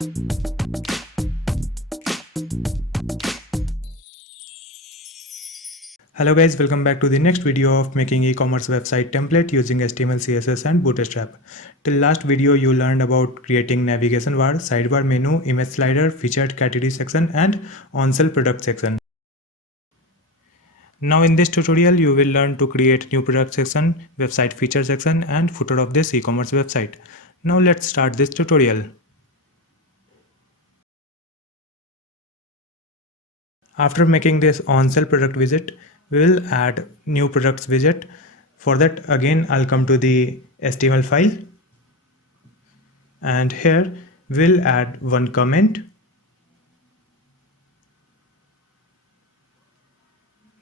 Hello guys, welcome back to the next video of making e-commerce website template using HTML, CSS and Bootstrap. Till last video you learned about creating navigation bar, sidebar menu, image slider, featured category section and on-sale product section. Now in this tutorial you will learn to create new product section, website feature section and footer of this e-commerce website. Now let's start this tutorial. After making this on-sale product widget, we will add new products widget. For that, again, I'll come to the HTML file, and here we'll add one comment,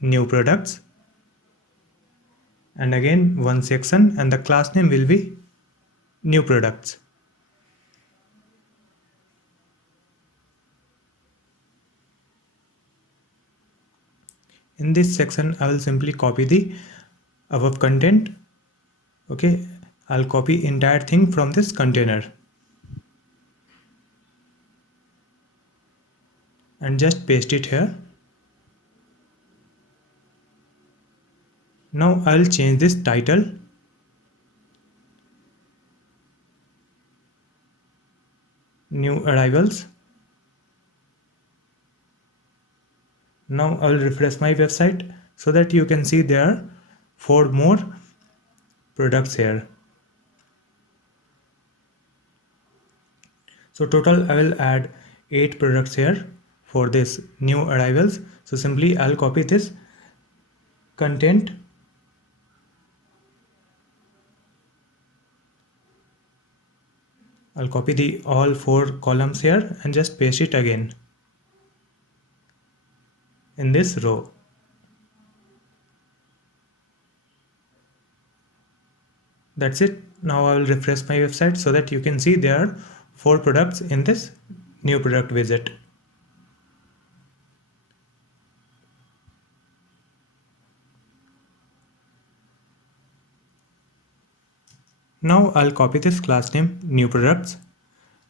new products, and again one section, and the class name will be new products. In this section, I will simply copy the above content. Okay, I'll copy entire thing from this container and just paste it here. Now I'll change this title new arrivals. Now I'll refresh my website so that you can see there are 4 more products here. So total I will add 8 products here for this new arrivals. So simply I'll copy this content I'll copy the all 4 columns here and just paste it again in this row. That's it. Now I will refresh my website so that you can see there are 4 products in this new product widget. Now I'll copy this class name new products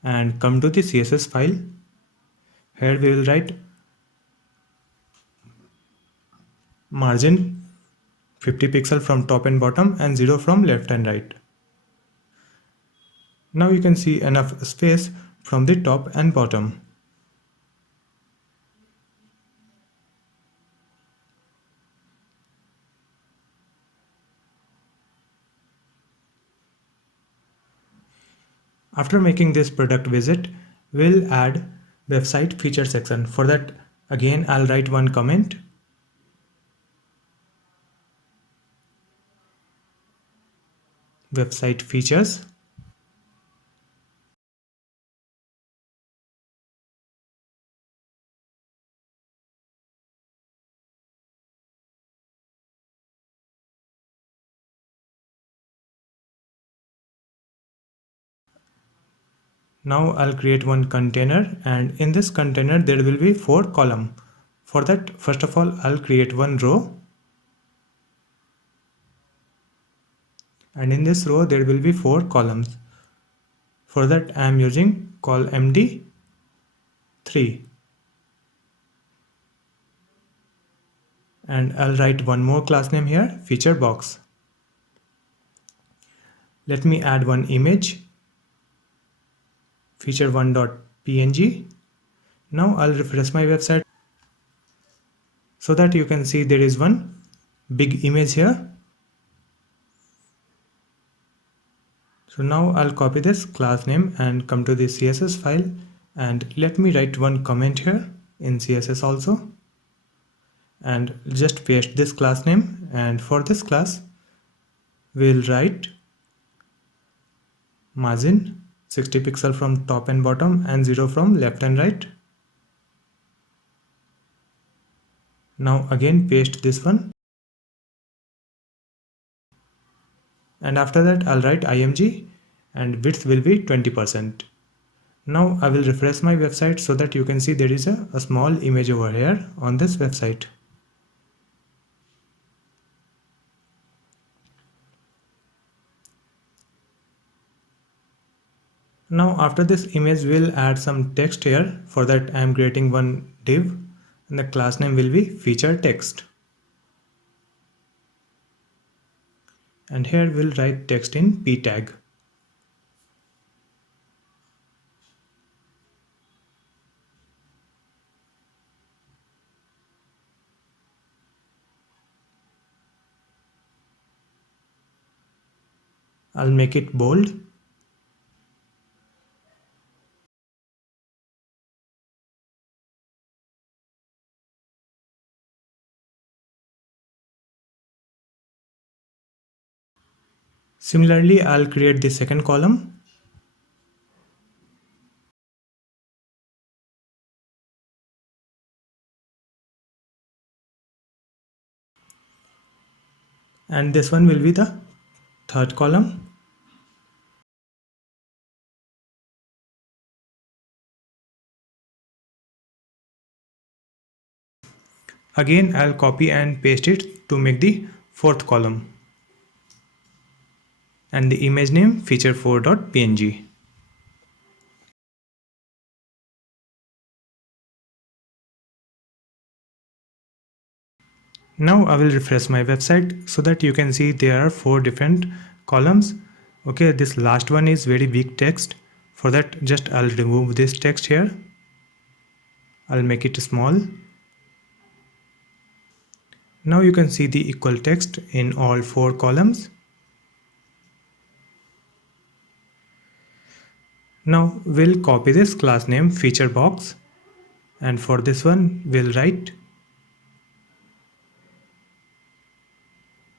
and come to the CSS file. Here we will write margin 50 pixel from top and bottom and 0 from left and right. Now you can see enough space from the top and bottom. After making this product widget, we'll add website feature section. For that, again, I'll write one comment. Website features. Now I'll create one container, and in this container there will be 4 columns. For that, first of all, I'll create one row. And in this row there will be 4 columns. For that I am using col MD3. And I'll write one more class name here, feature box. Let me add one image, feature1.png. Now I'll refresh my website so that you can see there is one big image here. So now I'll copy this class name and come to the CSS file, and let me write one comment here in CSS also, and just paste this class name. And for this class we'll write margin 60 pixel from top and bottom and 0 from left and right. Now again paste this one, and after that I'll write img and width will be 20%. Now I will refresh my website so that you can see there is a small image over here on this website. Now after this image, we'll add some text here. For that I am creating one div and the class name will be feature text. And here we'll write text in p tag. I'll make it bold. Similarly, I'll create the second column. And this one will be the third column. Again, I'll copy and paste it to make the fourth column. And the image name feature4.png. Now I will refresh my website so that you can see there are 4 different columns. Okay, this last one is very big text. For that, just I'll remove this text here. I'll make it small. Now you can see the equal text in all 4 columns. Now we'll copy this class name feature box, and for this one we'll write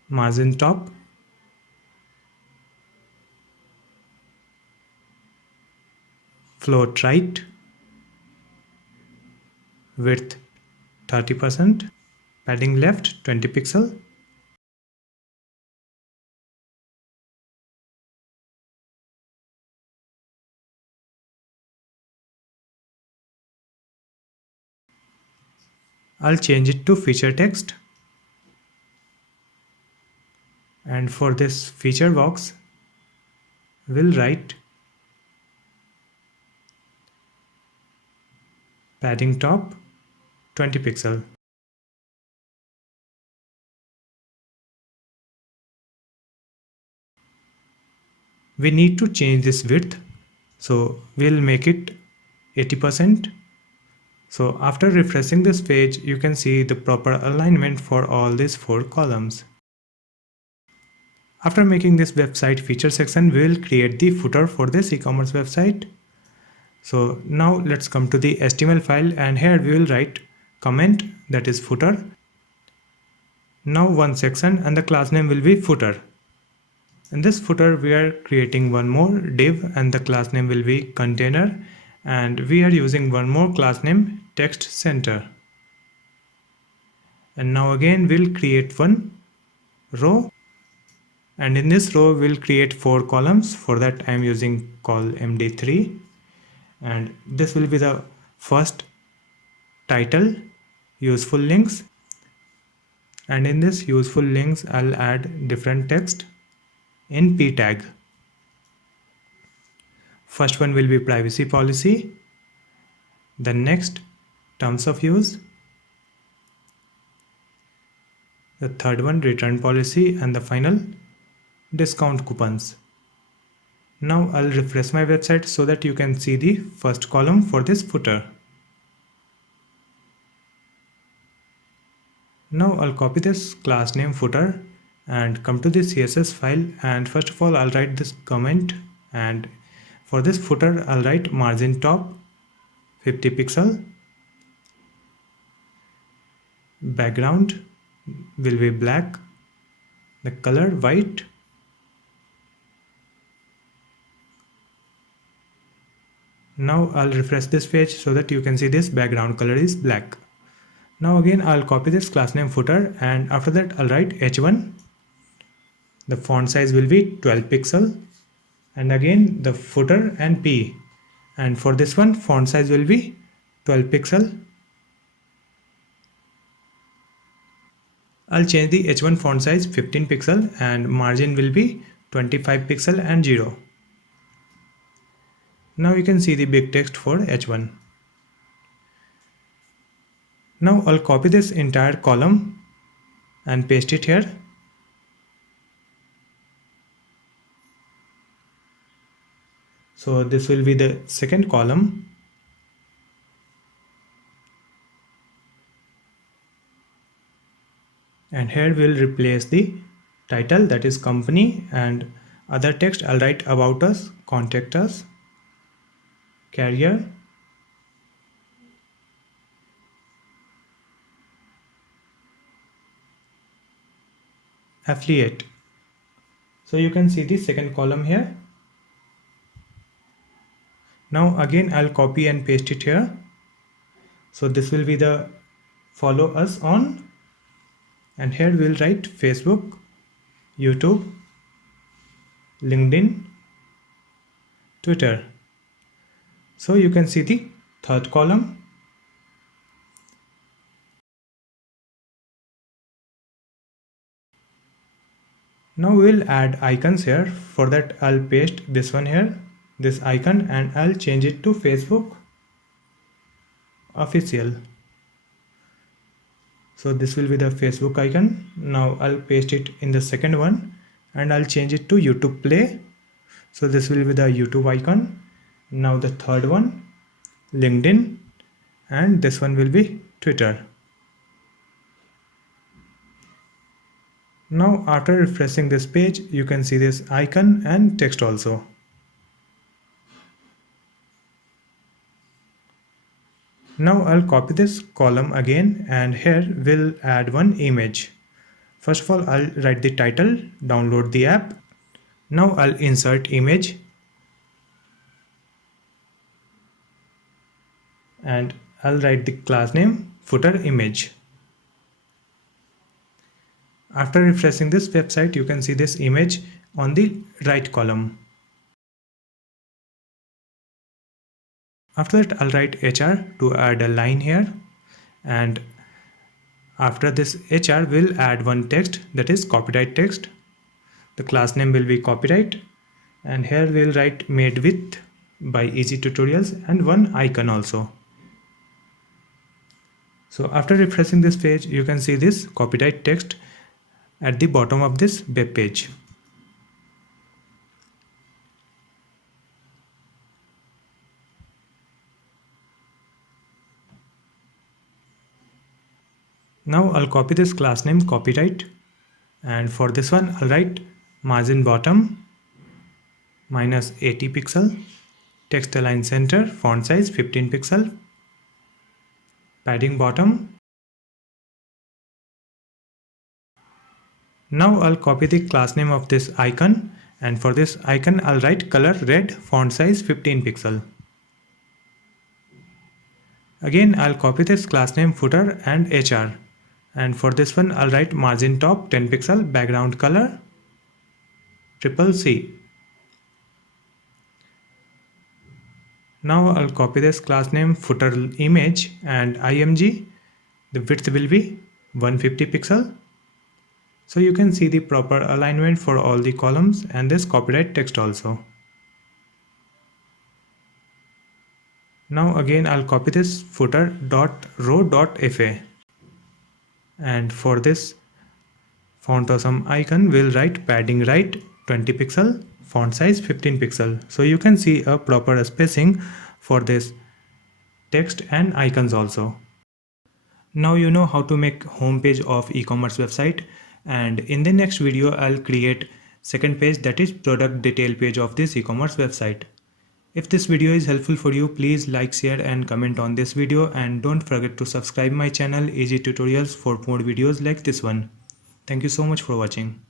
margin top, float right, width 30%, padding left 20 pixel. I'll change it to feature text, and for this feature box we'll write padding top 20 pixel. We need to change this width, so we'll make it 80%. So after refreshing this page, you can see the proper alignment for all these 4 columns. After making this website feature section, we will create the footer for this e-commerce website. So now let's come to the HTML file, and here we will write comment, that is footer. Now one section and the class name will be footer. In this footer we are creating one more div and the class name will be container, and we are using one more class name text center. And now again we'll create one row, and in this row we'll create 4 columns. For that I am using col md3, and this will be the first title, useful links, and in this useful links I'll add different text in p tag. First one will be privacy policy, the next terms of use, the third one return policy, and the final discount coupons. Now I'll refresh my website so that you can see the first column for this footer. Now I'll copy this class name footer and come to the CSS file, and first of all I'll write this comment, and for this footer I'll write margin top 50 pixel, background will be black, the color white, now I'll refresh this page so that you can see this background color is black. Now again I'll copy this class name footer, and after that I'll write h1, the font size will be 12 pixel, and again the footer and p, and for this one font size will be 12 pixel. I'll change the h1 font size 15 pixel and margin will be 25 pixel and 0. Now you can see the big text for H1. Now I'll copy this entire column and paste it here. So this will be the second column. And here we'll replace the title, that is company, and other text I'll write about us, contact us, career, affiliate. So you can see the second column here. Now again I'll copy and paste it here. So this will be the follow us on, and here we'll write Facebook, YouTube, LinkedIn, Twitter. So you can see the third column. Now we'll add icons here. For that I'll paste this one here, this icon, and I'll change it to Facebook official. So this will be the Facebook icon. Now I'll paste it in the second one and I'll change it to YouTube Play. So this will be the YouTube icon. Now the third one, LinkedIn, and this one will be Twitter. Now after refreshing this page, you can see this icon and text also. Now I'll copy this column again, and here we'll add one image. First of all, I'll write the title, download the app. Now I'll insert image. And I'll write the class name, footer image. After refreshing this website, you can see this image on the right column. After that, I'll write HR to add a line here, and after this HR will add one text, that is copyright text. The class name will be copyright, and here we'll write made with by Easy Tutorials and one icon also. So after refreshing this page, you can see this copyright text at the bottom of this web page. Now I'll copy this class name copyright, and for this one I'll write margin bottom minus 80 pixel, text align center, font size 15 pixel, padding bottom. Now I'll copy the class name of this icon, and for this icon I'll write color red, font size 15 pixel. Again I'll copy this class name footer and HR, and for this one I'll write margin top 10 pixel, background color CCC. Now I'll copy this class name footer image and img. The width will be 150 pixel. So you can see the proper alignment for all the columns and this copyright text also. Now again I'll copy this footer.row.fa, and for this font awesome icon we'll write padding right 20 pixel, font size 15 pixel. So you can see a proper spacing for this text and icons also. Now you know how to make home page of e-commerce website, and in the next video I'll create second page, that is product detail page of this e-commerce website. If this video is helpful for you, please like, share and comment on this video, and don't forget to subscribe my channel Easy Tutorials for more videos like this one. Thank you so much for watching.